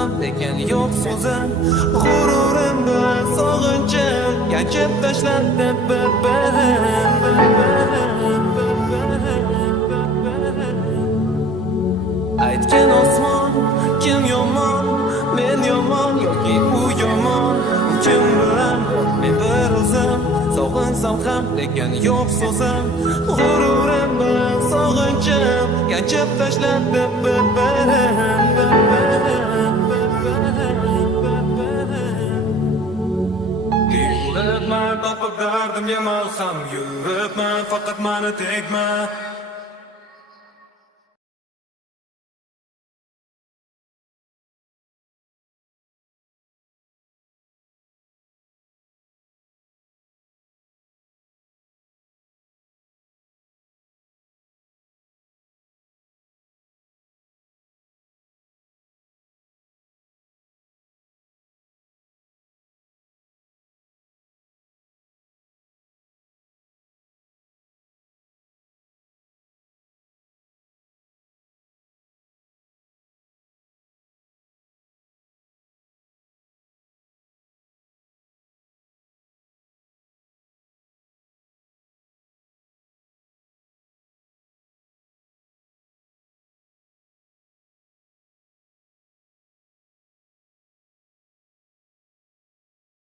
salqam lekin yo'q so'zim g'ururimda sog'inchim yanchib tashlabdi aytgan osmon kim yomon men yomon yoki u yomon kim bilan men bir o'zim sog'insam ham lekin yo'q so'zim g'ururimda sog'inchim yanchib tashlabdi Yürütme topib dardimga malham Yürütme faqat mani tegma